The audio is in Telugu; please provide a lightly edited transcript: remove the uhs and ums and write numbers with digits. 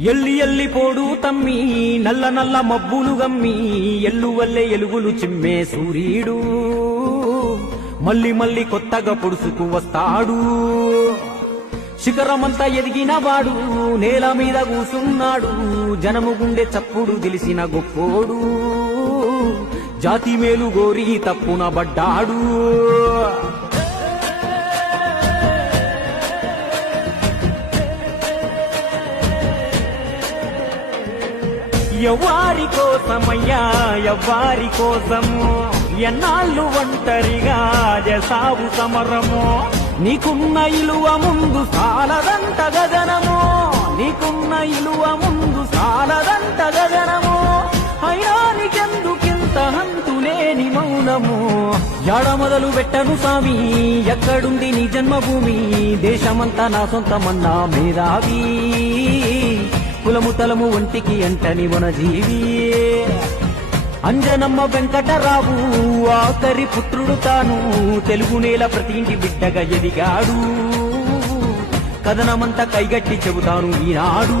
ఎల్లి ఎల్లి పోడు తమ్మి నల్ల నల్ల మబ్బులు గమ్మి ఎల్లువల్లే ఎలుగులు చిమ్మే సూర్యుడు మళ్ళీ మళ్ళీ కొత్తగా పొడుసుకు వస్తాడు. శిఖరమంతా ఎదిగిన వాడు నేల మీద కూసున్నాడు. జనము గుండె చప్పుడు తెలిసిన గొప్పోడు జాతి మేలు గోరి తప్పున పడ్డాడు. ఎవ్వారి కోసమయ్యా ఎవ్వారి కోసము ఎన్నాళ్ళు ఒంటరిగా చేసావు సమరము. నీకున్న ఇలువ ముందు సాలదంట గగనము, నీకున్న ఇలువ ముందు సాలదంట గగనము. అయినా నీకెందుకింత హంతులేని మౌనము. యాడ మొదలు పెట్టను స్వామి ఎక్కడుంది నీ జన్మభూమి. దేశమంతా నా సొంతమన్నా మేధావి కులము తలము ఒంటికి అంటని వనజీవి. అంజనమ్మ వెంకటరావు ఆఖరి పుత్రుడు తాను. తెలుగు నేల ప్రతి ఇంటి బిడ్డగా ఎదిగాడు. కథనమంతా కైగట్టి చెబుతాను ఈనాడు.